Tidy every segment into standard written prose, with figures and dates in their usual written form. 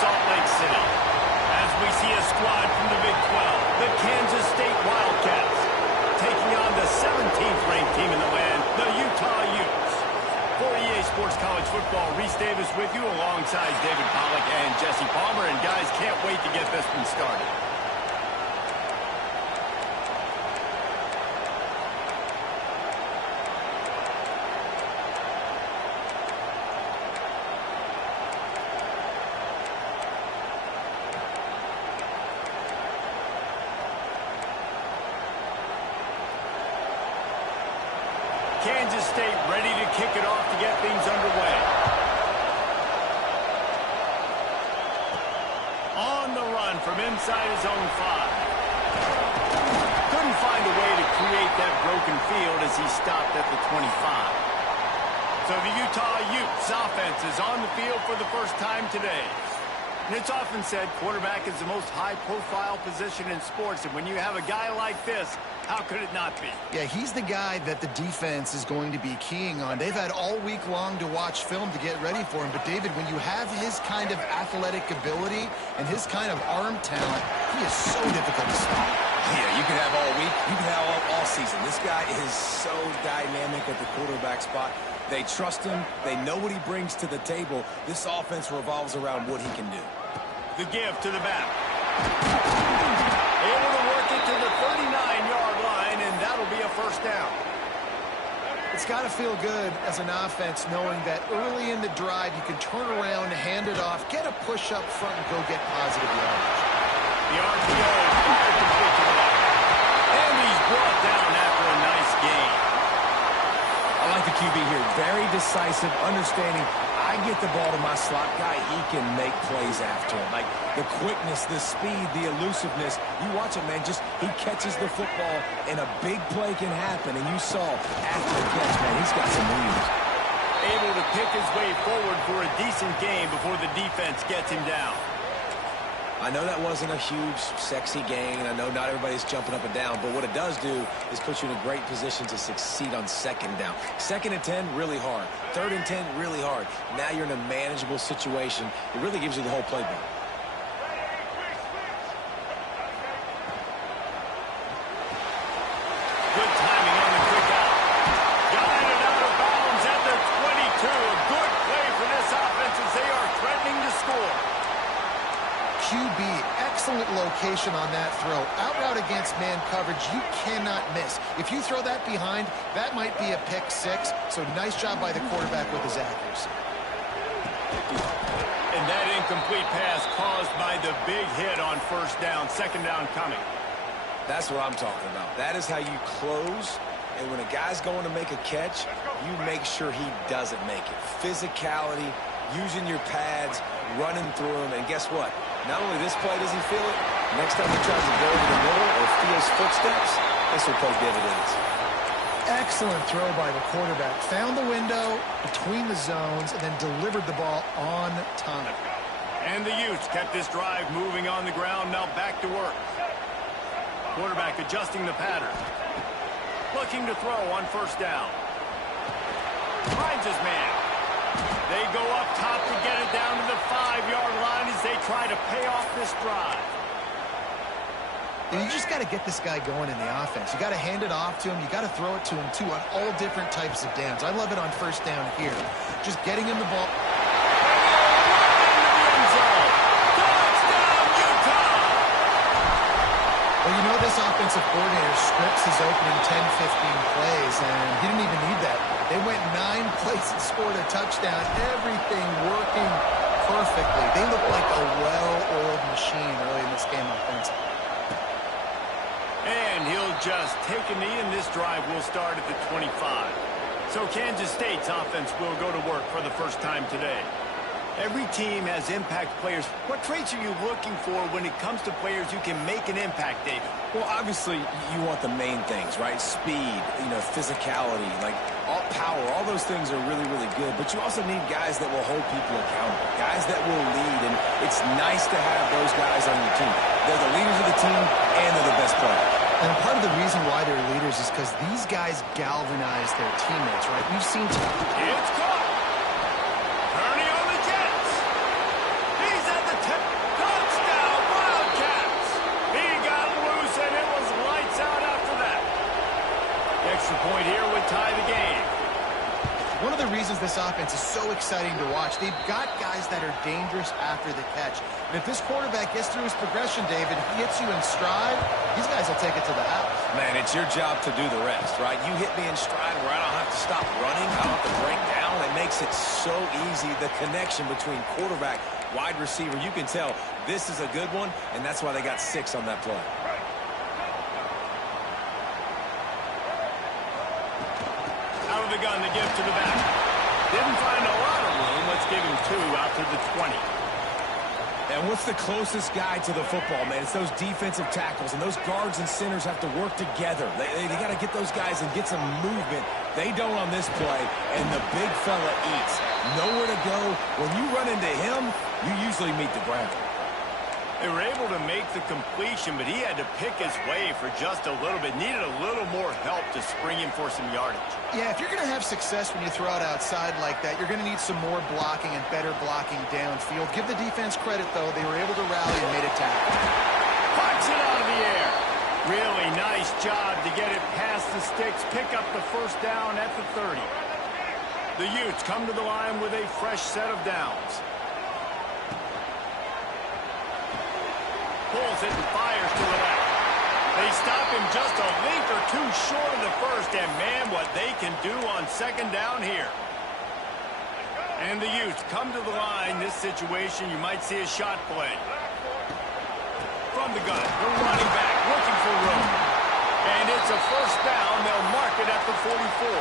Salt Lake City. As we see a squad from the Big 12, the Kansas State Wildcats, taking on the 17th ranked team in the land, the Utah Utes. For EA Sports College Football, Reese Davis with you alongside David Pollack and Jesse Palmer. And guys, can't wait to get this one started. Kansas State ready to kick it off to get things underway. On the run from inside his own 5. Couldn't find a way to create that broken field as he stopped at the 25. So the Utah Utes offense is on the field for the first time today. And it's often said quarterback is the most high-profile position in sports. And when you have a guy like this, how could it not be? Yeah, he's the guy that the defense is going to be keying on. They've had all week long to watch film to get ready for him. But, David, when you have his kind of athletic ability and his kind of arm talent, he is so difficult to stop. Yeah, you can have all week. You can have all season. This guy is so dynamic at the quarterback spot. They trust him. They know what he brings to the table. This offense revolves around what he can do. The give to the back. Able to work it to the 39-yard line, and that'll be a first down. It's got to feel good as an offense knowing that early in the drive you can turn around, hand it off, get a push up front, and go get positive yardage. The RPO fired complete to the left. And he's brought down after a nice gain. I like the QB here. Very decisive, understanding. I get the ball to my slot guy, he can make plays after him. Like the quickness, the speed, the elusiveness. You watch it, man, just he catches the football and a big play can happen. And you saw after the catch, man, he's got some wheels. Able to pick his way forward for a decent gain before the defense gets him down. I know that wasn't a huge, sexy gain. I know not everybody's jumping up and down, but what it does do is put you in a great position to succeed on second down. 2nd and 10, really hard. 3rd and 10, really hard. Now you're in a manageable situation. It really gives you the whole playbook. Good timing on the quick out. Guided out of bounds at the 22. A good play for this offense as they are threatening to score. QB, excellent location on that throw. Out route against man coverage, you cannot miss. If you throw that behind, that might be a pick 6. So nice job by the quarterback with his accuracy. And that incomplete pass caused by the big hit on first down. 2nd down coming. That's what I'm talking about. That is how you close. And when a guy's going to make a catch, you make sure he doesn't make it. Physicality, using your pads, running through them. And guess what? Not only this play does he feel it, next time he tries to go over the middle or feels footsteps, this will pay dividends. Excellent throw by the quarterback. Found the window between the zones and then delivered the ball on time. And the Utes kept this drive moving on the ground. Now back to work. Quarterback adjusting the pattern. Looking to throw on first down. Finds his man. They go up top to get it down to the 5-yard line as they try to pay off this drive. And you just got to get this guy going in the offense. You got to hand it off to him. You got to throw it to him, too, on all different types of downs. I love it on first down here. Just getting him the ball. Touchdown, Utah! Well, you know this offensive coordinator scripts his opening 10, 15 plays, and he didn't even need that. They went 9 plays and scored a touchdown. Everything working perfectly. They look like a well-oiled machine early in this game offensively. And he'll just take a knee, and this drive will start at the 25. So Kansas State's offense will go to work for the first time today. Every team has impact players. What traits are you looking for when it comes to players who can make an impact, David? Well, obviously, you want the main things, right? Speed, physicality, like all power, all those things are really, really good. But you also need guys that will hold people accountable, guys that will lead. And it's nice to have those guys on your team. They're the leaders of the team, and they're the best players. And part of the reason why they're leaders is because these guys galvanize their teammates, right? We've seen... It's caught. Turning on the Jets. He's at the 10. this offense is so exciting to watch. They've got guys that are dangerous after the catch. And if this quarterback gets through his progression, David, he hits you in stride, these guys will take it to the house. Man, it's your job to do the rest, right? You hit me in stride where I don't have to stop running. I don't have to break down. It makes it so easy, the connection between quarterback, wide receiver. You can tell this is a good one, and that's why they got 6 on that play. Out of the gun to give to the back. Didn't find a lot of room. Let's give him 2 out to the 20. And what's the closest guy to the football, man? It's those defensive tackles, and those guards and centers have to work together. They got to get those guys and get some movement. They don't on this play, and the big fella eats. Nowhere to go. When you run into him, you usually meet the ground. They were able to make the completion, but he had to pick his way for just a little bit. Needed a little more help to spring him for some yardage. Yeah, if you're going to have success when you throw it outside like that, you're going to need some more blocking and better blocking downfield. Give the defense credit, though. They were able to rally and made a tackle. Pucks it out of the air. Really nice job to get it past the sticks. Pick up the first down at the 30. The Utes come to the line with a fresh set of downs. Pulls it and fires to the left. They stop him just a link or 2 short of the first, and man, what they can do on second down here. And the Utes come to the line. This situation, you might see a shot play. From the gun, the running back looking for room. And it's a first down. They'll mark it at the 44.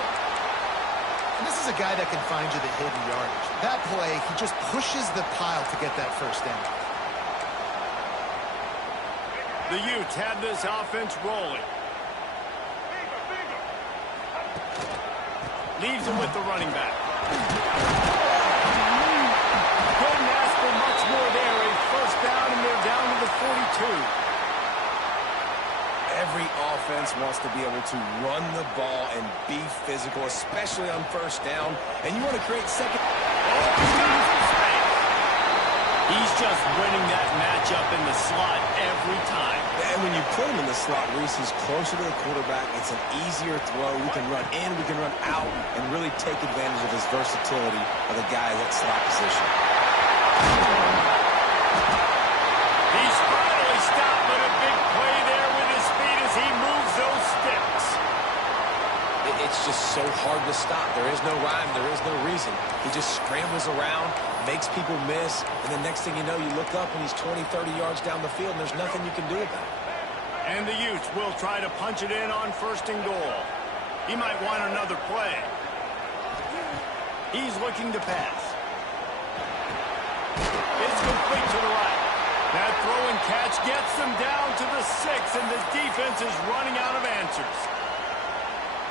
And this is a guy that can find you the hidden yardage. That play, he just pushes the pile to get that first down. The Utes have this offense rolling. Leaves it with the running back. Couldn't ask for much more there. A first down, and they're down to the 42. Every offense wants to be able to run the ball and be physical, especially on first down. And you want to create second. Oh, he's got some space. He's just winning that matchup in the slot every time. And when you put him in the slot, Reese, he's closer to the quarterback. It's an easier throw. We can run in, we can run out, and really take advantage of his versatility of the guy at that slot position. He's finally stopped, but a big play there with his feet as he moves those sticks. It's just so hard to stop. There is no rhyme. There is no reason. He just scrambles around, makes people miss, and the next thing you know, you look up and he's 20, 30 yards down the field, and there's nothing you can do about it. And the Utes will try to punch it in on 1st and goal. He might want another play. He's looking to pass. It's complete to the right. That throw and catch gets them down to the 6, and the defense is running out of answers.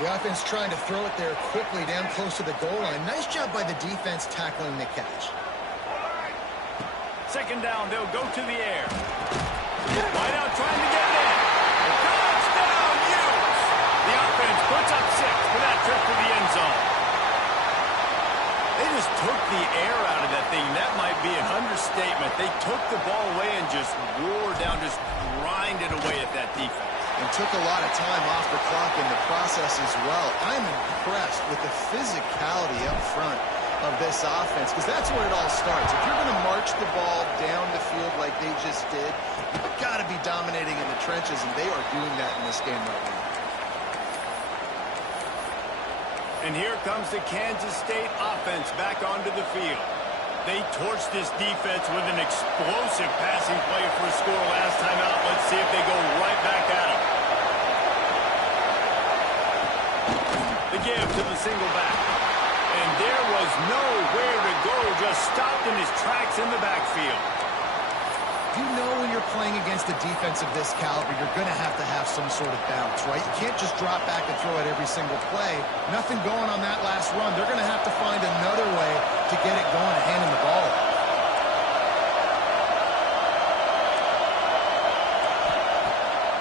The offense trying to throw it there quickly down close to the goal line. Nice job by the defense tackling the catch. Second down, they'll go to the air. Wide out trying to get in. Touchdown, Utes! The offense puts up 6 for that trip to the end zone. They just took the air out of that thing. That might be an understatement. They took the ball away and just wore down, just grinded away at that defense. And took a lot of time off the clock in the process as well. I'm impressed with the physicality up front of this offense, because that's where it all starts. If you're going to march the ball down the field like they just did, you've got to be dominating in the trenches, and they are doing that in this game right now. And here comes the Kansas State offense back onto the field. They torched this defense with an explosive passing play for a score last time out. Let's see if they go right back at him. The give to the single back. And there was nowhere to go, just stopped in his tracks in the backfield. You know when you're playing against a defense of this caliber, you're going to have some sort of bounce, right? You can't just drop back and throw it every single play. Nothing going on that last run. They're going to have to find another way to get it going and handing the ball.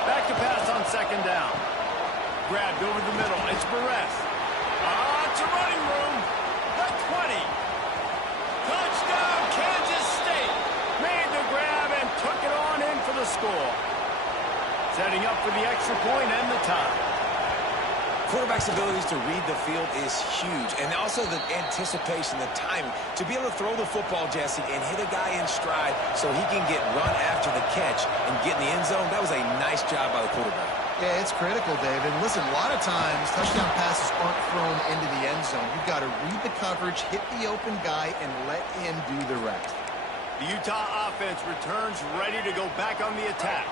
Back to pass on second down. Grabbed over the middle. It's Barres. It's a running room. The 20. Touchdown, Kansas State. Made the grab and took it on in for the score. Setting up for the extra point and the tie. quarterback's abilities to read the field is huge. And also the anticipation, the timing. To be able to throw the football, Jesse, and hit a guy in stride so he can get run after the catch and get in the end zone, that was a nice job by the quarterback. Yeah, it's critical, Dave. And listen, a lot of times touchdown passes aren't thrown into the end zone. You've got to read the coverage, hit the open guy, and let him do the rest. The Utah offense returns ready to go back on the attack.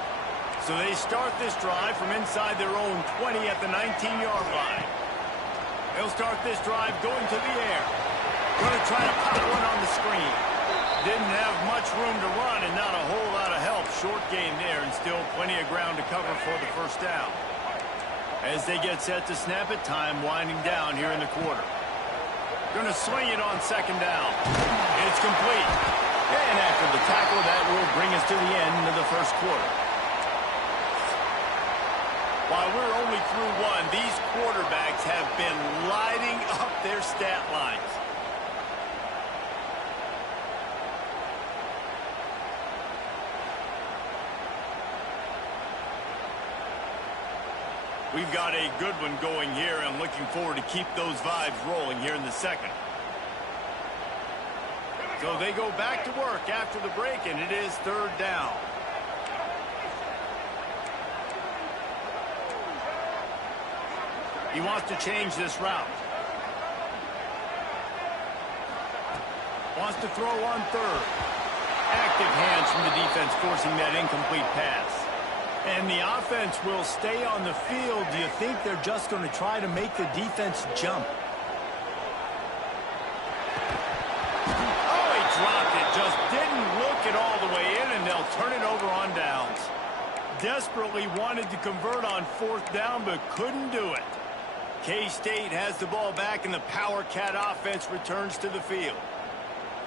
So they start this drive from inside their own 20 at the 19-yard line. They'll start this drive going to the air. Going to try to pop one on the screen. Didn't have much room to run and not a whole lot of help. Short game there and still plenty of ground to cover for the first down. As they get set to snap it, time winding down here in the quarter. Going to swing it on second down. It's complete. And after the tackle, that will bring us to the end of the first quarter. While we're only through one, these quarterbacks have been lighting up their stat lines. We've got a good one going here. I'm looking forward to keep those vibes rolling here in the second. So they go back to work after the break, and it is third down. He wants to change this route. Wants to throw on third. Active hands from the defense forcing that incomplete pass. And the offense will stay on the field. Do you think they're just going to try to make the defense jump? Oh, he dropped it. Just didn't look it all the way in, and they'll turn it over on downs. Desperately wanted to convert on fourth down, but couldn't do it. K-State has the ball back, and the Power Cat offense returns to the field.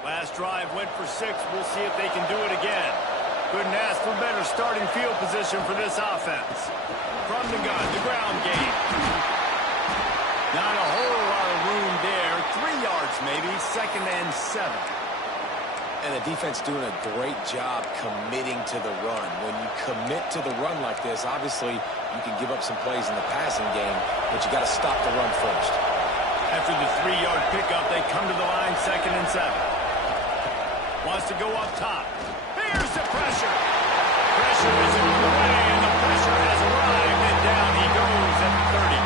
Last drive went for 6. We'll see if they can do it again. Couldn't ask for better starting field position for this offense. From the gun, the ground game. Not a whole lot of room there. 3 yards maybe, second and 7. And the defense doing a great job committing to the run. When you commit to the run like this, obviously you can give up some plays in the passing game, but you got to stop the run first. After the 3-yard pickup, they come to the line, second and 7. Wants to go up top. Here's the pressure. Pressure is on the way, and the pressure has arrived, and down he goes at the 30.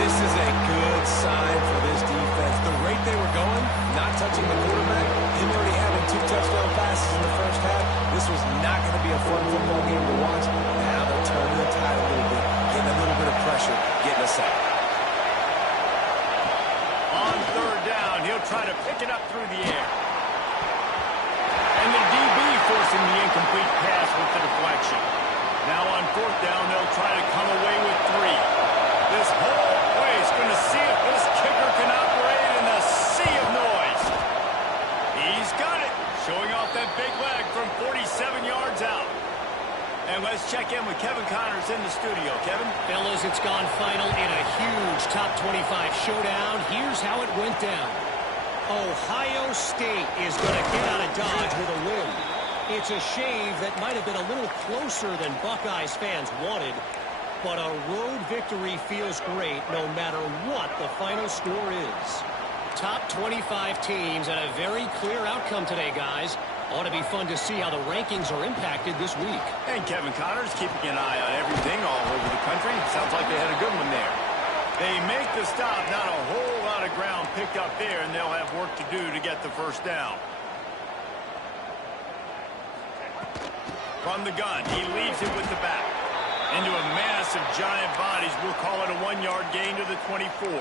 This is a good sign for this defense. The rate they were going, not touching the quarterback, him already having 2 touchdown passes in the first half, this was not going to be a fun football game to watch. Now they're turning the tide a little bit, getting a little bit of pressure, getting a sack. On third down, he'll try to pick it up through the air. And the DB forcing the incomplete pass with the deflection. Now on fourth down, they'll try to come away with 3. This whole place going to see if this kicker can operate in the sea of noise. He's got it. Showing off that big leg from 47 yards out. And let's check in with Kevin Connors in the studio. Kevin? Fellas, it's gone final in a huge top 25 showdown. Here's how it went down. Ohio State is going to get out of Dodge with a win. It's a shave that might have been a little closer than Buckeyes fans wanted, but a road victory feels great no matter what the final score is. Top 25 teams and a very clear outcome today, guys. Ought to be fun to see how the rankings are impacted this week. And Kevin Connors keeping an eye on everything all over the country. Sounds like they had a good one there. They make the stop, not a whole lot of ground picked up there, and they'll have work to do to get the first down. From the gun, he leaves it with the back. Into a mass of giant bodies, we'll call it a 1-yard gain to the 24.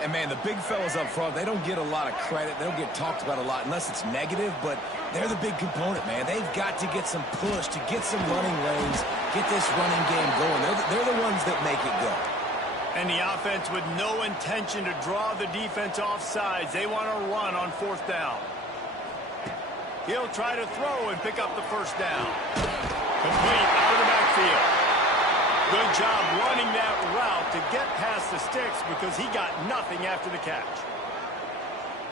And, man, the big fellas up front, they don't get a lot of credit. They don't get talked about a lot unless it's negative, but they're the big component, man. They've got to get some push, to get some running lanes, get this running game going. They're the ones that make it go. And the offense with no intention to draw the defense off sides. They want to run on fourth down. He'll try to throw and pick up the first down. Complete out of the backfield. Good job running that route to get past the sticks because he got nothing after the catch.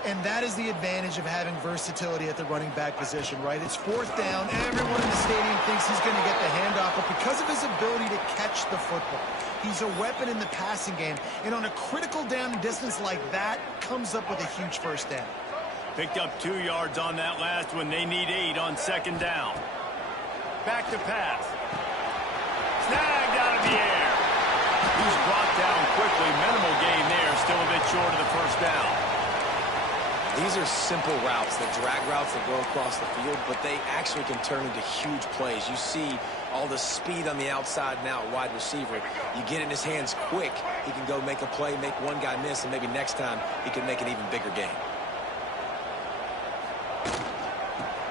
And that is the advantage of having versatility at the running back position, right? It's fourth down. Everyone in the stadium thinks he's going to get the handoff, but because of his ability to catch the football, He's a weapon in the passing game, and on a critical down and distance like that, comes up with a huge first down. Picked up 2 yards on that last one. They need 8 on second down. Back to pass. Snagged out of the air. He's brought down quickly. Minimal gain there. Still a bit short of the first down. These are simple routes, the drag routes that go across the field, but they actually can turn into huge plays. You see all the speed on the outside now at wide receiver. You get it in his hands quick, he can go make a play, make one guy miss, and maybe next time he can make an even bigger gain.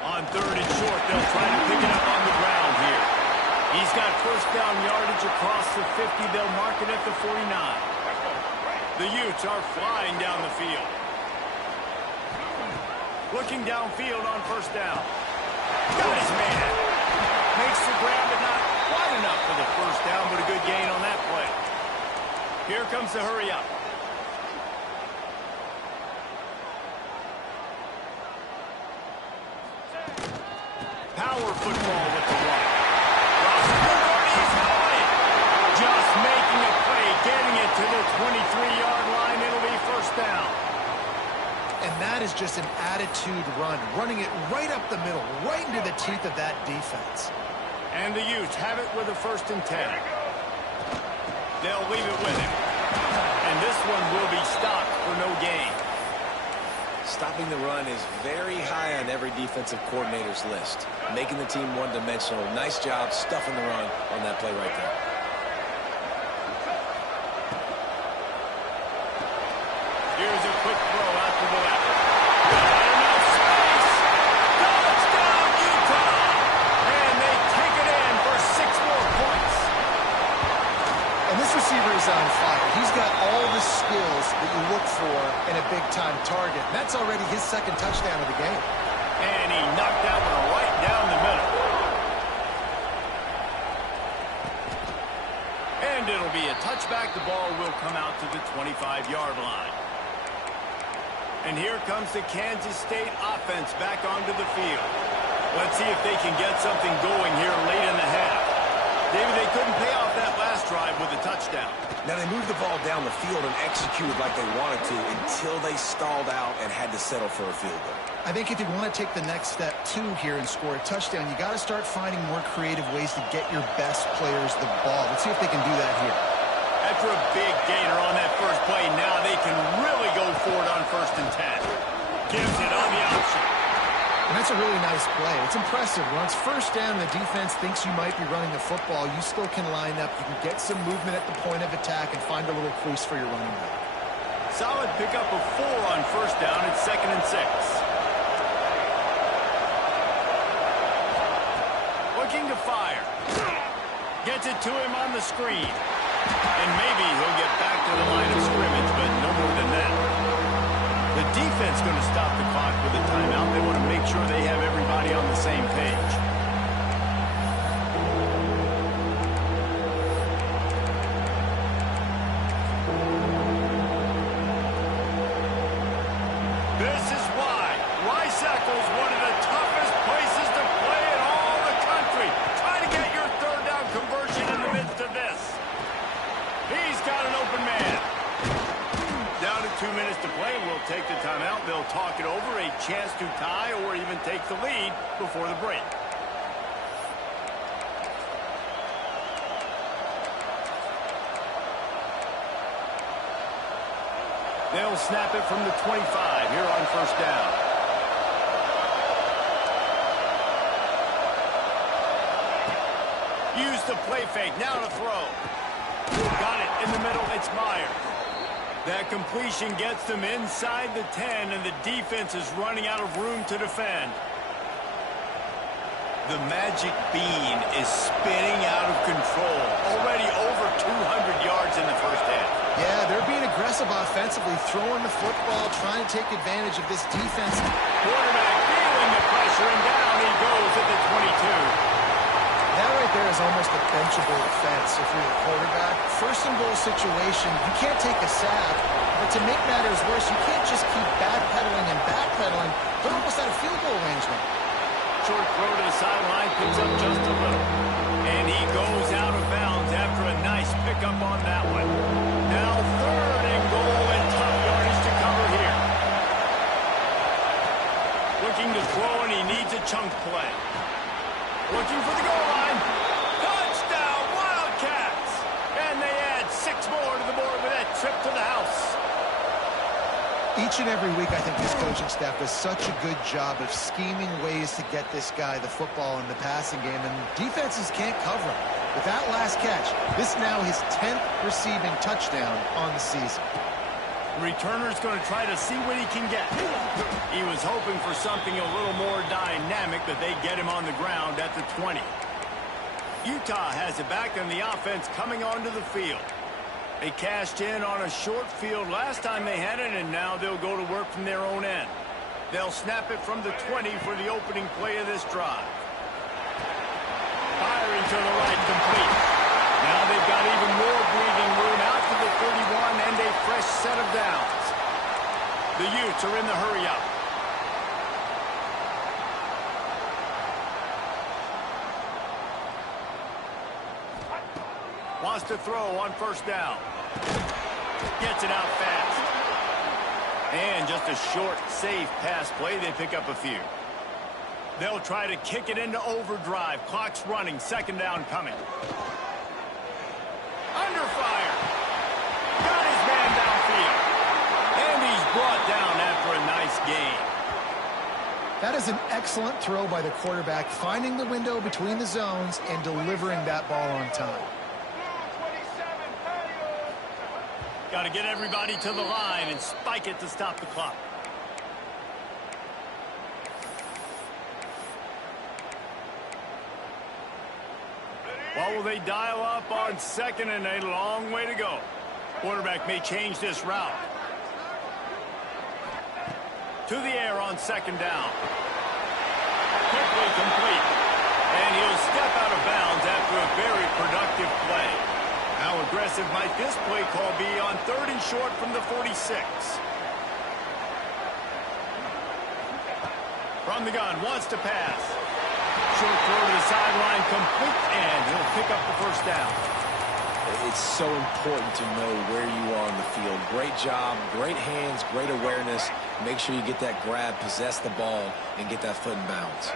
On 3rd and short, they'll try to pick it up on the ground here. He's got first down yardage across the 50. They'll mark it at the 49. The Utes are flying down the field. Looking downfield on first down. Got his man. Makes the grab, but not quite enough for the first down, but a good gain on that play. Here comes the hurry up. Power football with the run. He's going. Just making a play, getting it to the 23-yard line. It'll be first down. And that is just an attitude run, running it right up the middle, right into the teeth of that defense. And the Utes have it with a 1st and 10. They'll leave it with him. And this one will be stopped for no gain. Stopping the run is very high on every defensive coordinator's list. Making the team one-dimensional. Nice job stuffing the run on that play right there. Here's a quick throw out to the left. Got enough space. Touchdown, Utah. And they take it in for 6 more points. And this receiver is on fire. He's got all the skills that you look for in a big-time target. And that's already his 2nd touchdown of the game. And he knocked that one right down the middle. And it'll be a touchback. The ball will come out to the 25-yard line. And here comes the Kansas State offense back onto the field. Let's see if they can get something going here late in the half. David, they couldn't pay off that last drive with a touchdown. Now they moved the ball down the field and executed like they wanted to until they stalled out and had to settle for a field goal. I think if you want to take the next step, too, here and score a touchdown, you got to start finding more creative ways to get your best players the ball. Let's see if they can do that here. After a big gainer on that first play, now they can really go for it on 1st and 10. Gives it on the option. And that's a really nice play. It's impressive. Once first down, the defense thinks you might be running the football. You still can line up. You can get some movement at the point of attack and find a little crease for your running back. Solid pickup of 4 on first down. It's 2nd and 6. Looking to fire. Gets it to him on the screen. And maybe he'll get back to the line of scrimmage, but no more than that. The defense going to stop the clock with a timeout. They want to make sure they have everybody on the same page. This is why Rice-Eccles is one of the toughest places to play in all the country. Try to get your 3rd down conversion in the midst of this. He's got an open man. Down to 2 minutes to play. We'll take the timeout. They'll talk it over. A chance to tie or even take the lead before the break. They'll snap it from the 25 here on first down. Use the play fake. Now to throw. Got it in the middle. It's Myers. That completion gets them inside the 10, and the defense is running out of room to defend. The magic bean is spinning out of control. Already over 200 yards in the first half. Yeah, they're being aggressive offensively, throwing the football, trying to take advantage of this defense. Quarterback feeling the pressure, and down he goes at the 22. That right there is almost a benchable offense if you're the quarterback. First and goal situation, you can't take a sack, but to make matters worse, you can't just keep backpedaling and backpedaling. They're almost out of field goal range now. Short throw to the sideline, picks up just a little. And he goes out of bounds after a nice pickup on that one. Now 3rd and goal and tough yardage to cover here. Looking to throw, and he needs a chunk play. Looking for the goal line. Touchdown, Wildcats! And they add 6 more to the board with that trip to the house. Each and every week, I think this coaching staff does such a good job of scheming ways to get this guy the football in the passing game, and defenses can't cover him. With that last catch, this is now his 10th receiving touchdown on the season. The returner's going to try to see what he can get. He was hoping for something a little more dynamic, but they get him on the ground at the 20. Utah has it back, and the offense coming onto the field. They cashed in on a short field last time they had it, and now they'll go to work from their own end. They'll snap it from the 20 for the opening play of this drive. Firing to the right, complete. Now they've got even more breathing room out to the 31 and a fresh set of downs. The Utes are in the hurry-up. Wants to throw on 1st down. Gets it out fast. And just a short, safe pass play. They pick up a few. They'll try to kick it into overdrive. Clock's running. 2nd down coming. Under fire. Got his man downfield. And he's brought down after a nice gain. That is an excellent throw by the quarterback, finding the window between the zones and delivering that ball on time. Got to get everybody to the line and spike it to stop the clock. What will they dial up on 2nd and a long way to go? Quarterback may change this route. To the air on 2nd down. Quickly complete. And he'll step out of bounds after a very productive play. How aggressive might this play call be on 3rd and short from the 46? From the gun, wants to pass. Short throw to the sideline, complete, and he'll pick up the 1st down. It's so important to know where you are on the field. Great job, great hands, great awareness. Make sure you get that grab, possess the ball, and get that foot in bounds.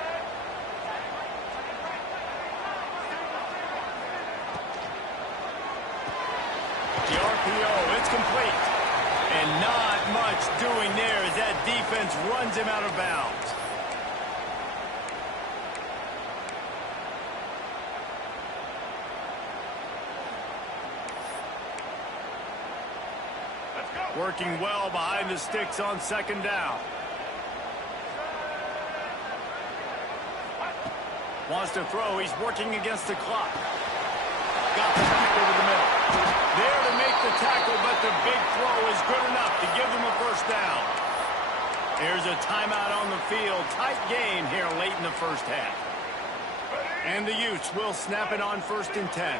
It's complete. And not much doing there as that defense runs him out of bounds. Working well behind the sticks on 2nd down. Wants to throw. He's working against the clock. Got the back over the middle. There to make the tackle, but the big throw is good enough to give them a 1st down. There's a timeout on the field. Tight game here late in the 1st half. And the Utes will snap it on 1st and 10.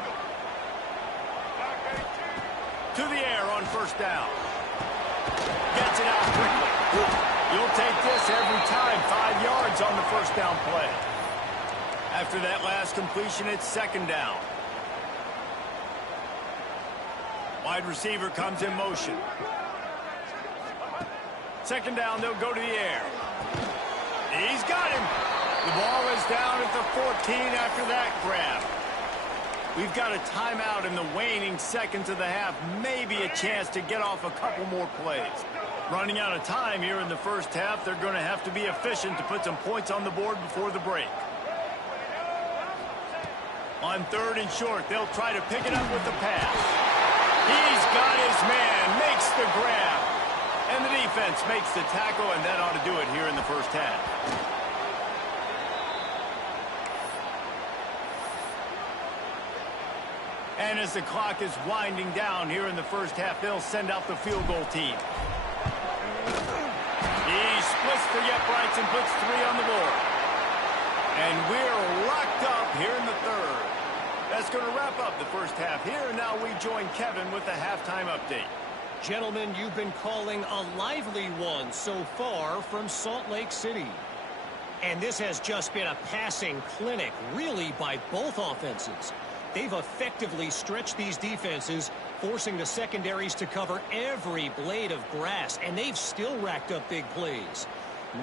To the air on 1st down. Gets it out quickly. You'll take this every time. 5 yards on the 1st down play. After that last completion, it's 2nd down. Wide receiver comes in motion. 2nd down, they'll go to the air. He's got him. The ball is down at the 14 after that grab. We've got a timeout in the waning seconds of the half. Maybe a chance to get off a couple more plays. Running out of time here in the 1st half. They're going to have to be efficient to put some points on the board before the break. On 3rd and short, they'll try to pick it up with the pass. He's got his man, makes the grab. And the defense makes the tackle, and that ought to do it here in the 1st half. And as the clock is winding down here in the 1st half, they'll send out the field goal team. He splits the uprights and puts 3 on the board. And we're locked up here in the 3rd. That's going to wrap up the 1st half here. And now we join Kevin with the halftime update. Gentlemen, you've been calling a lively one so far from Salt Lake City. And this has just been a passing clinic, really, by both offenses. They've effectively stretched these defenses, forcing the secondaries to cover every blade of grass, and they've still racked up big plays.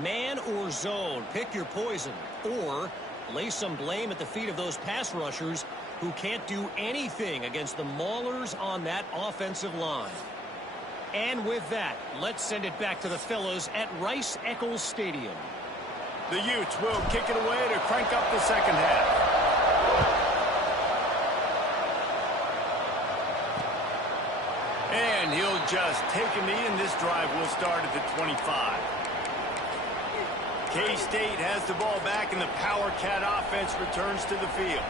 Man or zone, pick your poison, or lay some blame at the feet of those pass rushers who can't do anything against the maulers on that offensive line. And with that, let's send it back to the fellows at Rice-Eccles Stadium. The Utes will kick it away to crank up the second half. And he'll just take a knee, and this drive will start at the 25. K-State has the ball back, and the Power Cat offense returns to the field.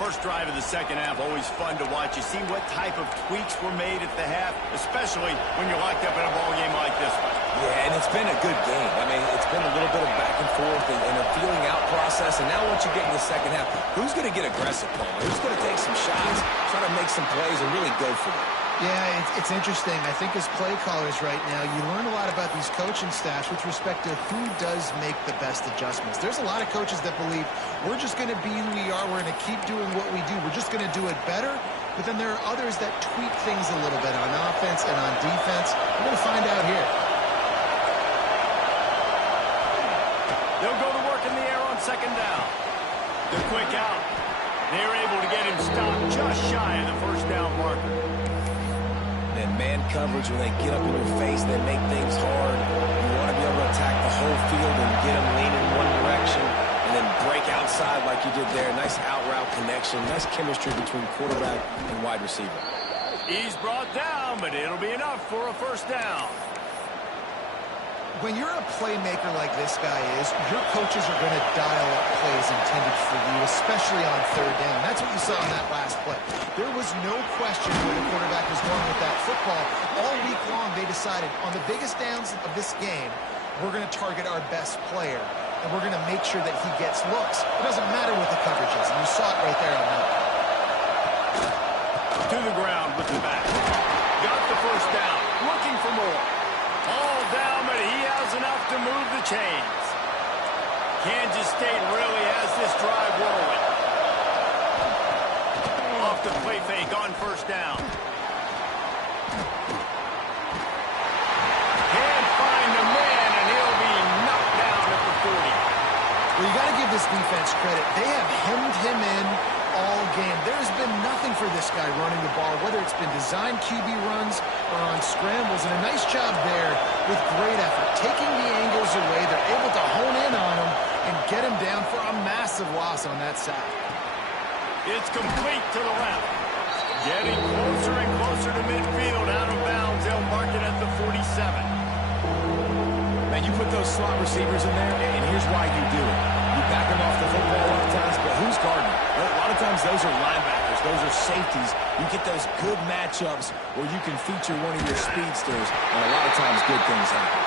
First drive of the second half, always fun to watch. You see what type of tweaks were made at the half, especially when you're locked up in a ball game like this one. Yeah, and it's been a good game. I mean, it's been a little bit of back and forth and a feeling out process. And now once you get in the second half, who's going to get aggressive, Paul? Who's going to take some shots, try to make some plays, and really go for it? Yeah, it's interesting. I think as play callers right now, you learn a lot about these coaching staffs with respect to who does make the best adjustments. There's a lot of coaches that believe we're just going to be who we are. We're going to keep doing what we do. We're just going to do it better. But then there are others that tweak things a little bit on offense and on defense. We're going to find out here. They'll go to work in the air on second down. The quick out. They're able to get him stopped just shy of the first down marker. And man coverage, when they get up in your face, they make things hard. You want to be able to attack the whole field and get them leaning one direction and then break outside like you did there. Nice out route connection. Nice chemistry between quarterback and wide receiver. He's brought down, but it'll be enough for a first down. When you're a playmaker like this guy is, your coaches are going to dial up plays intended for you, especially on third down. That's what you saw in that last play. There was no question where the quarterback was going with that football. All week long, they decided on the biggest downs of this game, we're going to target our best player, and we're going to make sure that he gets looks. It doesn't matter what the coverage is, and you saw it right there on that. To the ground with the back. Got the first down. Looking for more. All down, but he has enough to move the chains. Kansas State really has this drive rolling. Off the play fake on first down. Can't find the man, and he'll be knocked down at the 40. Well, you got to give this defense credit. They have hemmed him in all game. There's been nothing for this guy running the ball, whether it's been designed QB runs or on scrambles, and a nice job there with great effort. Taking the angles away, they're able to hone in on him and get him down for a massive loss on that sack. It's complete to the left. Getting closer and closer to midfield, out of bounds. They'll mark it at the 47. Man, you put those slot receivers in there, and here's why you do it. You back them off the football a lot of times, but who's guarding? A lot of times those are linebackers. Those are safeties. You get those good matchups where you can feature one of your speedsters, and a lot of times good things happen.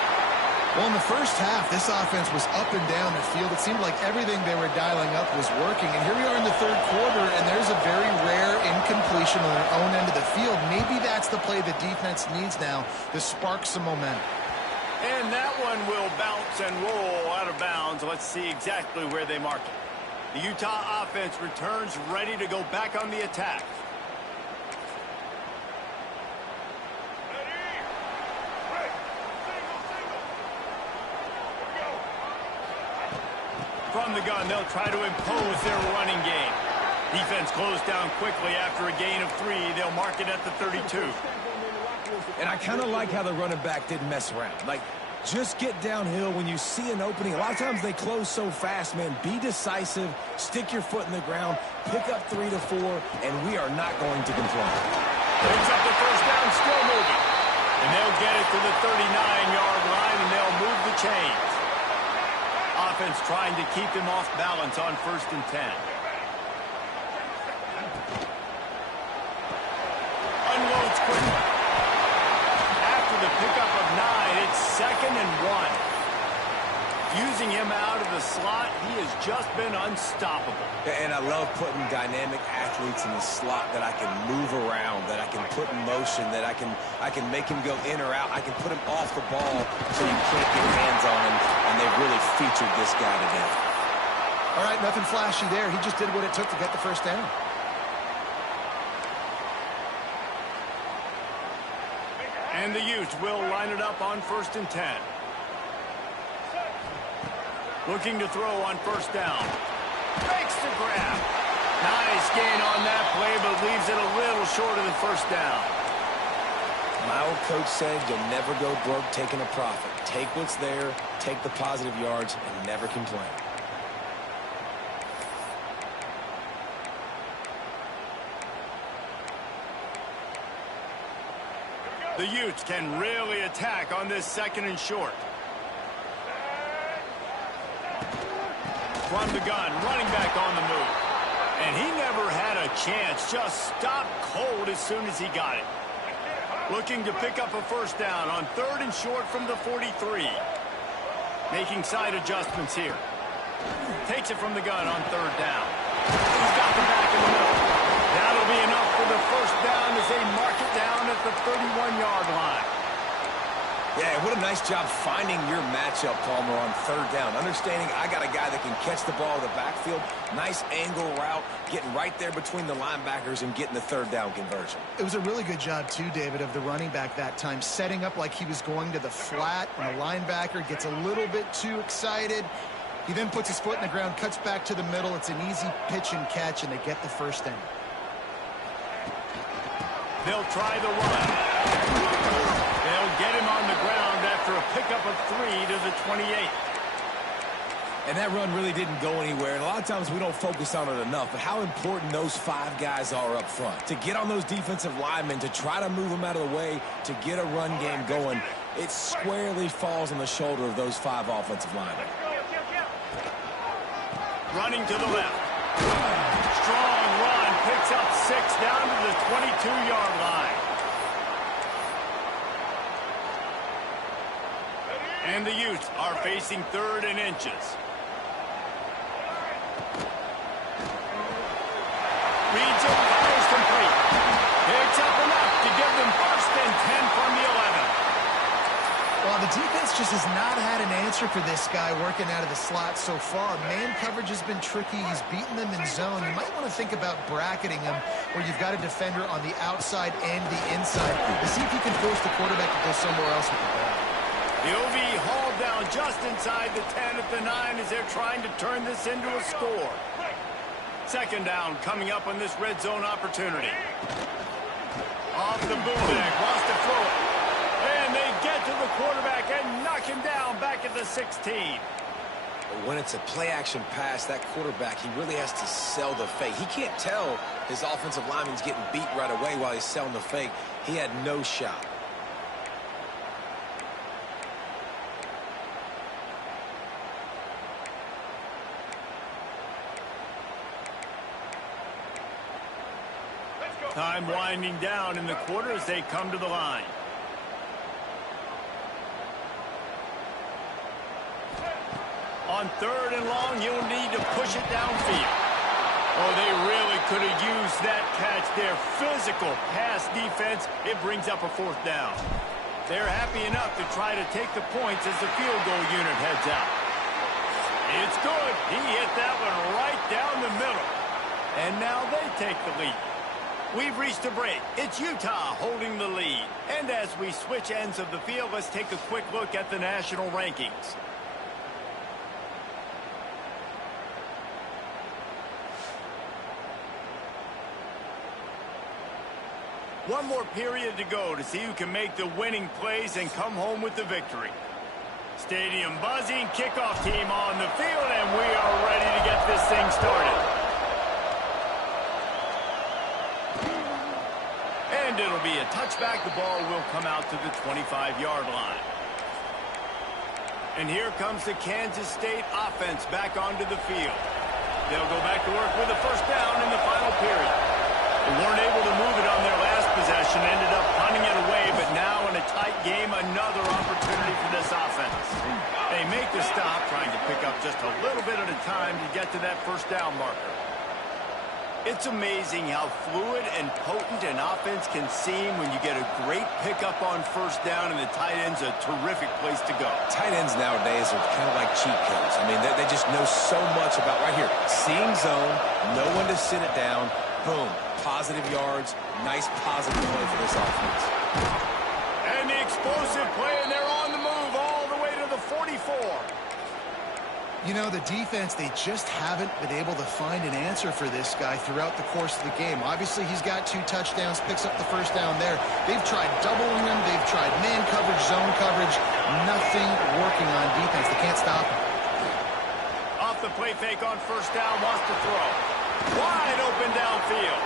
Well, in the first half, this offense was up and down the field. It seemed like everything they were dialing up was working. And here we are in the third quarter, and there's a very rare incompletion on their own end of the field. Maybe that's the play the defense needs now to spark some momentum. And that one will bounce and roll out of bounds. Let's see exactly where they mark it. The Utah offense returns ready to go back on the attack. From the gun, they'll try to impose their running game. Defense closed down quickly after a gain of 3. They'll mark it at the 32. And I kind of like how the running back didn't mess around. Like, just get downhill when you see an opening. A lot of times they close so fast, man. Be decisive, stick your foot in the ground, pick up 3 to 4, and we are not going to complain. Picks up the first down, still moving. And they'll get it to the 39-yard line, and they'll move the chains. Offense trying to keep him off balance on 1st and 10. Unloads quickly. After the pickup of 9, it's 2nd and 1. Using him out of the slot, he has just been unstoppable. And I love putting dynamic athletes in the slot that I can move around, that I can put in motion, that I can make him go in or out. I can put him off the ball so you can't get hands on him, and they've really featured this guy today. All right, nothing flashy there. He just did what it took to get the first down. And the Utes will line it up on 1st and 10. Looking to throw on 1st down. Makes the grab. Nice gain on that play, but leaves it a little short of the 1st down. My old coach said you'll never go broke taking a profit. Take what's there, take the positive yards, and never complain. The Utes can really attack on this 2nd and short. From the gun, running back on the move. And he never had a chance, just stopped cold as soon as he got it. Looking to pick up a 1st down on 3rd and short from the 43. Making side adjustments here. Takes it from the gun on 3rd down. He's got the back in the middle. That'll be enough for the 1st down as they mark it down at the 31-yard line. Yeah, what a nice job finding your matchup, Palmer, on 3rd down. Understanding I got a guy that can catch the ball in the backfield. Nice angle route, getting right there between the linebackers and getting the 3rd down conversion. It was a really good job, too, David, of the running back that time, setting up like he was going to the flat, and the linebacker gets a little bit too excited. He then puts his foot in the ground, cuts back to the middle. It's an easy pitch and catch, and they get the 1st down. They'll try the run. They'll get him on the ground after a pickup of 3 to the 28. And that run really didn't go anywhere. And a lot of times we don't focus on it enough. But how important those 5 guys are up front. To get on those defensive linemen, to try to move them out of the way, to get a run game going, it squarely falls on the shoulder of those 5 offensive linemen. Running to the left. Strong run. Picks up 6 down to the 22-yard line. And the Utes are facing 3rd and inches. Reads it, fires complete. Picks up enough to give them 1st and 10 from the 11. Well, the defense just has not had an answer for this guy working out of the slot so far. Man coverage has been tricky. He's beaten them in zone. You might want to think about bracketing him where you've got a defender on the outside and the inside to see if you can force the quarterback to go somewhere else with the ball. He'll be hauled down just inside the 10 at the 9 as they're trying to turn this into a score. 2nd down coming up on this red zone opportunity. Off the bootleg, wants to throw it. And they get to the quarterback and knock him down back at the 16. But when it's a play-action pass, that quarterback, he really has to sell the fake. He can't tell his offensive lineman's getting beat right away while he's selling the fake. He had no shot. Time winding down in the quarter as they come to the line. On 3rd and long, you'll need to push it downfield. Oh, they really could have used that catch there. Physical pass defense. It brings up a 4th down. They're happy enough to try to take the points as the field goal unit heads out. It's good. He hit that one right down the middle. And now they take the lead. We've reached a break. It's Utah holding the lead. And as we switch ends of the field, let's take a quick look at the national rankings. One more period to go to see who can make the winning plays and come home with the victory. Stadium buzzing, kickoff team on the field, and we are ready to get this thing started. And it'll be a touchback. The ball will come out to the 25-yard line. And here comes the Kansas State offense back onto the field. They'll go back to work with a 1st down in the final period. They weren't able to move it on their last possession, ended up punting it away, but now in a tight game, another opportunity for this offense. They make the stop, trying to pick up just a little bit at a time to get to that first down marker. It's amazing how fluid and potent an offense can seem when you get a great pickup on first down, and the tight end's a terrific place to go. Tight ends nowadays are kind of like cheat codes. I mean, they just know so much about, right here, seeing zone, know when to sit it down, boom, positive yards, nice positive play for this offense. And the explosive play, and they're on the move all the way to the 44. You know, the defense, they just haven't been able to find an answer for this guy throughout the course of the game. Obviously, he's got 2 touchdowns, picks up the first down there. They've tried doubling him. They've tried man coverage, zone coverage. Nothing working on defense. They can't stop him. Off the play fake on first down, wants to throw. Wide open downfield.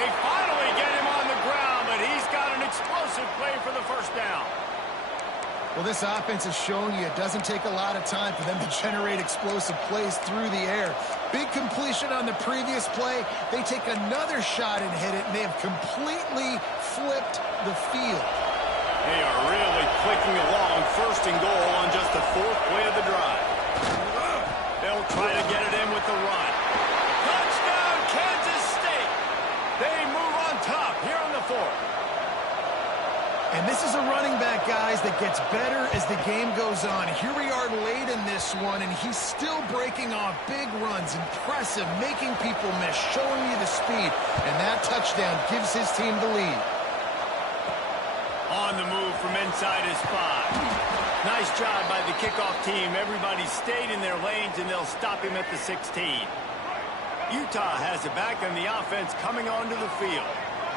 They finally get him on the ground, but he's got an explosive play for the first down. Well, this offense is showing you it doesn't take a lot of time for them to generate explosive plays through the air. Big completion on the previous play. They take another shot and hit it, and they have completely flipped the field. They are really clicking along, first and goal on just the 4th play of the drive. They'll try to get it in with the run. Touchdown, Kansas State! They move on top here on the 4th. And this is a running back, guys, that gets better as the game goes on. Here we are late in this one, and he's still breaking off big runs. Impressive, making people miss, showing you the speed. And that touchdown gives his team the lead. On the move from inside his 5. Nice job by the kickoff team. Everybody stayed in their lanes, and they'll stop him at the 16. Utah has it back on the offense coming onto the field.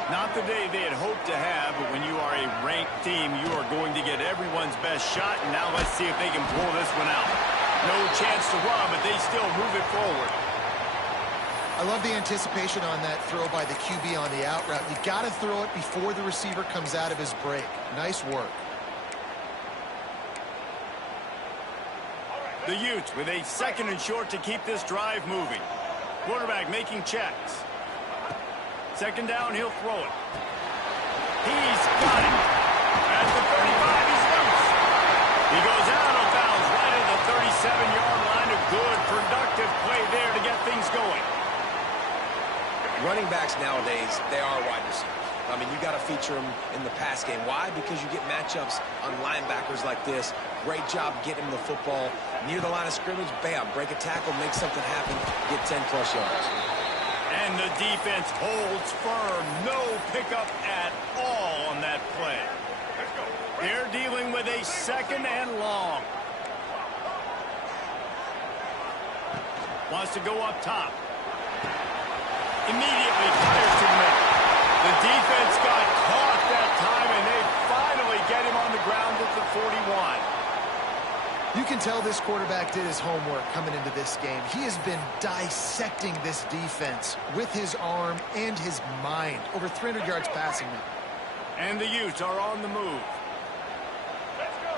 Not the day they had hoped to have, but when you are a ranked team, you are going to get everyone's best shot, and now let's see if they can pull this one out. No chance to run, but they still move it forward. I love the anticipation on that throw by the QB on the out route. You got to throw it before the receiver comes out of his break. Nice work. The Utes with a 2nd and short to keep this drive moving. Quarterback making checks. 2nd down, he'll throw it. He's got it. At the 35, he's loose. He goes out of bounds right at the 37-yard line. A good, productive play there to get things going. Running backs nowadays, they are wide receivers. I mean, you got to feature them in the pass game. Why? Because you get matchups on linebackers like this. Great job getting them the football. Near the line of scrimmage, bam, break a tackle, make something happen, get 10-plus yards. And the defense holds firm. No pickup at all on that play. They're dealing with a 2nd and long. Wants to go up top. Immediately fires to the middle. The defense got caught that time, and they finally get him on the ground at the 41. You can tell this quarterback did his homework coming into this game. He has been dissecting this defense with his arm and his mind. Over 300 yards passing now. And the Utes are on the move. Let's go.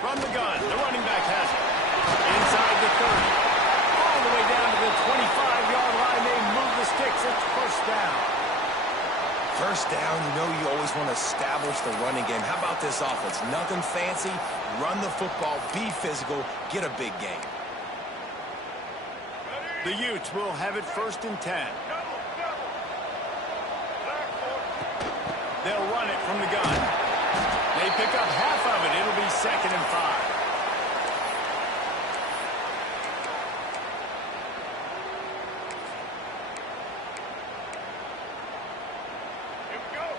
From the gun, the running back has it. Inside the 30. All the way down to the 25-yard line. They move the sticks. It's first down. First down, you know you always want to establish the running game. How about this offense? Nothing fancy. Run the football, be physical, get a big gain. The Utes will have it 1st and 10. They'll run it from the gun. They pick up half of it. It'll be 2nd and 5.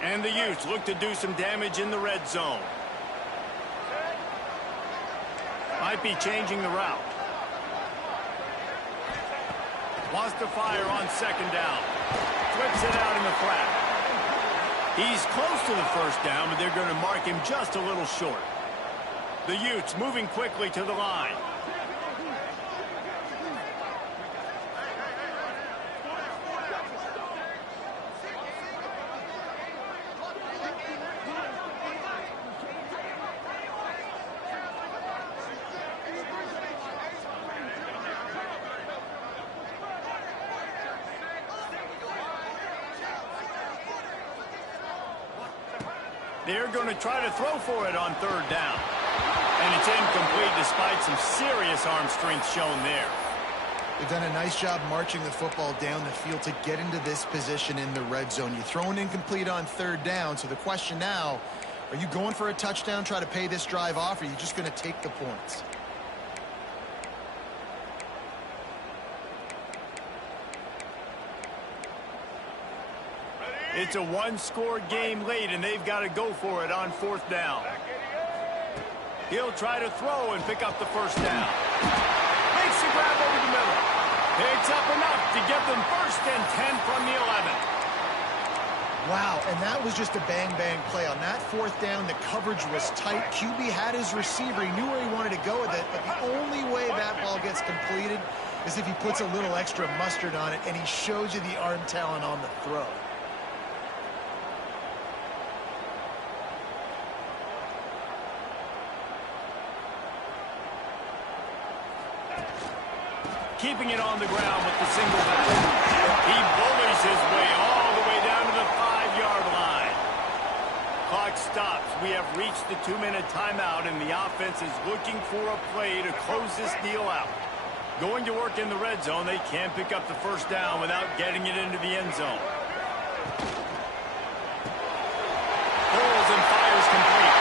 And the Utes look to do some damage in the red zone. Might be changing the route. Wants to fire on 2nd down. Flips it out in the flat. He's close to the first down, but they're going to mark him just a little short. The Utes moving quickly to the line. They're going to try to throw for it on third down. And it's incomplete despite some serious arm strength shown there. They've done a nice job marching the football down the field to get into this position in the red zone. You throw an incomplete on third down, so the question now, are you going for a touchdown, try to pay this drive off, or are you just going to take the points? It's a one-score game late, and they've got to go for it on fourth down. He'll try to throw and pick up the first down. Makes the grab over the middle. Picks up enough to give them first and 10 from the 11. Wow, and that was just a bang-bang play. On that fourth down, the coverage was tight. QB had his receiver. He knew where he wanted to go with it, but the only way that ball gets completed is if he puts a little extra mustard on it, and he shows you the arm talent on the throw. Keeping it on the ground with the single back. He bullies his way all the way down to the 5-yard line. Clock stops. We have reached the 2-minute timeout, and the offense is looking for a play to close this deal out. Going to work in the red zone, they can't pick up the first down without getting it into the end zone. Pulls and fires complete.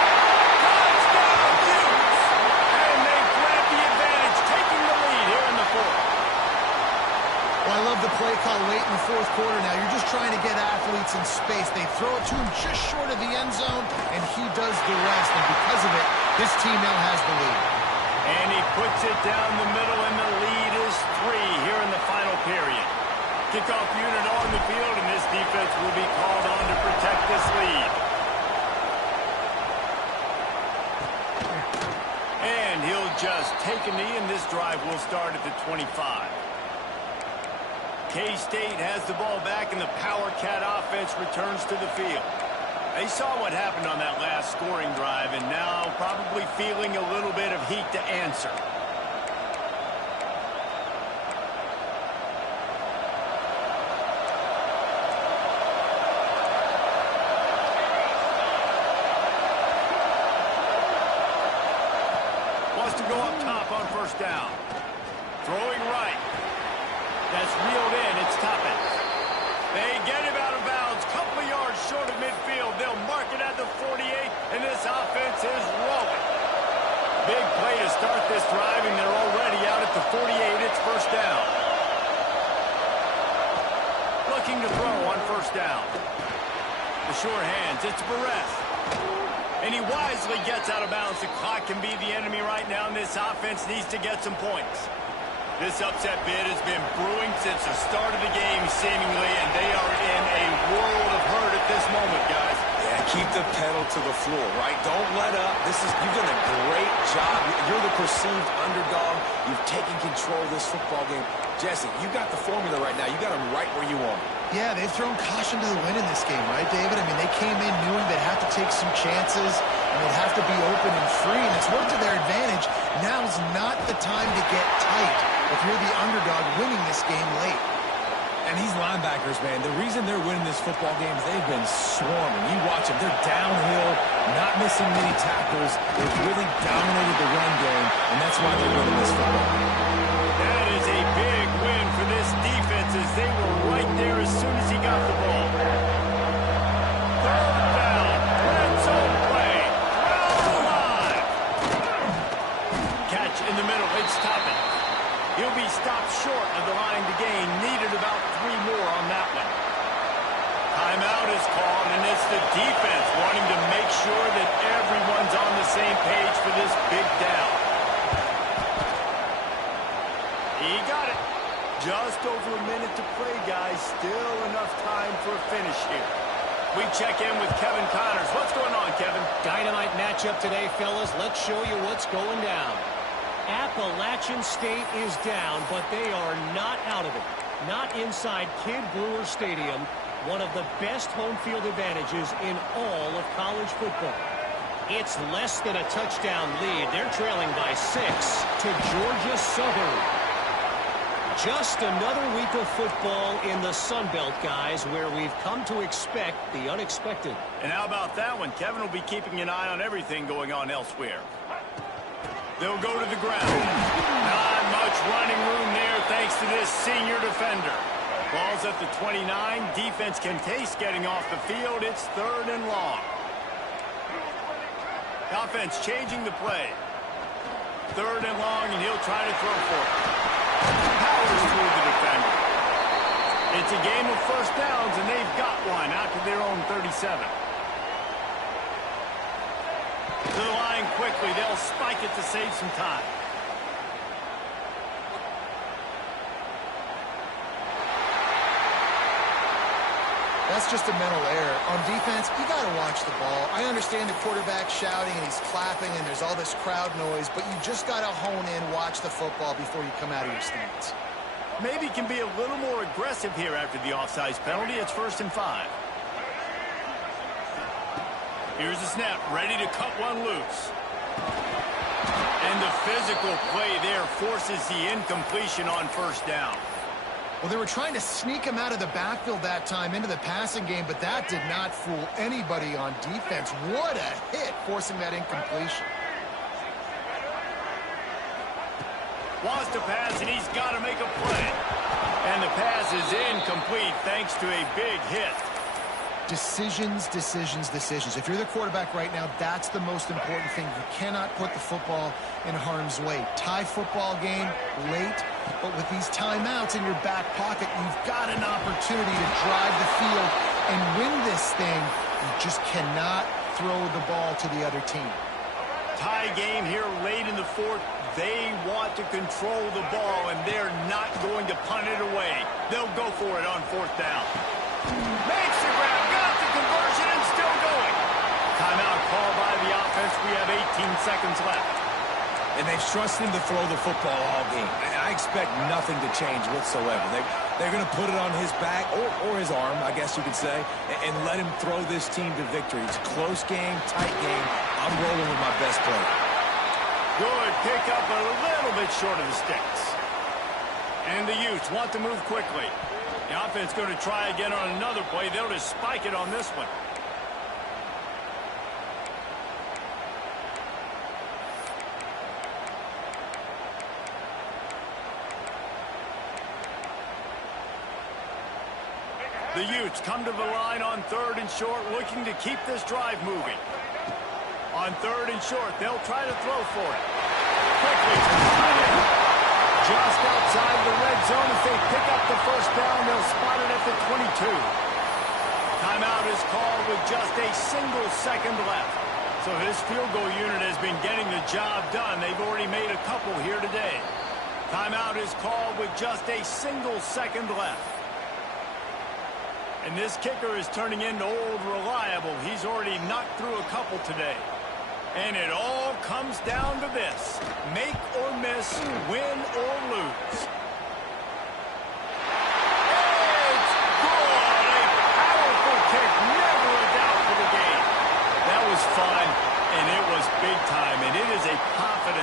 Touchdown, Utes! And they grab the advantage, taking the lead here in the fourth. Well, I love the play call late in the fourth quarter now. You're just trying to get athletes in space. They throw it to him just short of the end zone, and he does the rest. And because of it, this team now has the lead. And he puts it down the middle, and the lead is 3 here in the final period. Kickoff unit on the field, and this defense will be called on to protect this lead. And he'll just take a knee, and this drive will start at the 25. K-State has the ball back, and the Power Cat offense returns to the field. They saw what happened on that last scoring drive, and now probably feeling a little bit of heat to answer. Wants to go up top on first down. Throwing right. That's reeled in. It's Toppins. They get him out of bounds. Couple of yards short of midfield. They'll mark it at the 48, and this offense is rolling. Big play to start this drive, and they're already out at the 48. It's first down. Looking to throw on first down. The sure hands. It's Barres. And he wisely gets out of bounds. The clock can be the enemy right now, and this offense needs to get some points. This upset bid has been brewing since the start of the game, seemingly, and they are in a world of hurt at this moment, guys. Yeah, keep the pedal to the floor, right? Don't let up. You've done a great job. You're the perceived underdog. You've taken control of this football game. Jesse, you got the formula right now. You got them right where you want them. Yeah, they've thrown caution to the wind in this game, right, David? I mean, they came in knowing they'd have to take some chances, and they'd have to be open and free, and it's worked to their advantage. Now's not the time to get tight if you're the underdog winning this game late. And these linebackers, man, the reason they're winning this football game is they've been swarming. You watch them. They're downhill, not missing many tackles. They've really dominated the run game, and that's why they're winning this football game. That is a big win for this defense as they were right there as soon as he got the ball. Third down. Red zone play. Crowd alive. Catch in the middle. It's Toppin. He'll be stopped short of the line to gain. Needed about 3 more on that one. Timeout is called, and it's the defense wanting to make sure that everyone's on the same page for this big down. He got it. Just over a minute to play, guys. Still enough time for a finish here. We check in with Kevin Connors. What's going on, Kevin? Dynamite matchup today, fellas. Let's show you what's going down. Appalachian State is down, but they are not out of it. Not inside Kid Brewer Stadium, one of the best home field advantages in all of college football. It's less than a touchdown lead. They're trailing by 6 to Georgia Southern. Just another week of football in the Sun Belt, guys, where we've come to expect the unexpected. And how about that one? Kevin will be keeping an eye on everything going on elsewhere. They'll go to the ground. Not much running room there thanks to this senior defender. Ball's at the 29. Defense can taste getting off the field. It's 3rd and long. Offense changing the play. 3rd and long, and he'll try to throw for it. Powers through the defender. It's a game of first downs, and they've got one out to their own 37. To the line quickly. They'll spike it to save some time. That's just a mental error. On defense, you got to watch the ball. I understand the quarterback shouting and he's clapping and there's all this crowd noise, but you just got to hone in, watch the football before you come out of your stance. Maybe can be a little more aggressive here after the offsides penalty. It's 1st and 5. Here's the snap, ready to cut one loose. And the physical play there forces the incompletion on 1st down. Well, they were trying to sneak him out of the backfield that time into the passing game, but that did not fool anybody on defense. What a hit, forcing that incompletion. Wants to pass, and he's got to make a play. And the pass is incomplete thanks to a big hit. Decisions, decisions, decisions. If you're the quarterback right now, that's the most important thing. You cannot put the football in harm's way. Tie football game late, but with these timeouts in your back pocket, you've got an opportunity to drive the field and win this thing. You just cannot throw the ball to the other team. Tie game here late in the 4th. They want to control the ball, and they're not going to punt it away. They'll go for it on 4th down. Makes the grab, got the conversion, and still going. Timeout called by the offense. We have 18 seconds left. And they've trusted him to throw the football all game. And I expect nothing to change whatsoever. They're going to put it on his back, or his arm, I guess you could say, and let him throw this team to victory. It's a close game, tight game. I'm rolling with my best player. Good pick up, a little bit short of the sticks. And the Utes want to move quickly. The offense going to try again on another play. They'll just spike it on this one. The Utes come to the line on 3rd and short, looking to keep this drive moving. On 3rd and short, they'll try to throw for it. Quickly to the tight end. Just outside the red zone. If they pick up the 1st down, they'll spot it at the 22. Timeout is called with just a single second left. So this field goal unit has been getting the job done. They've already made a couple here today. Timeout is called with just a single second left. And this kicker is turning into old reliable. He's already knocked through a couple today. And it all comes down to this. Make or miss, win or lose. It's good. A powerful kick. Never a doubt for the game. That was fun, and it was big time. And it is a confidence.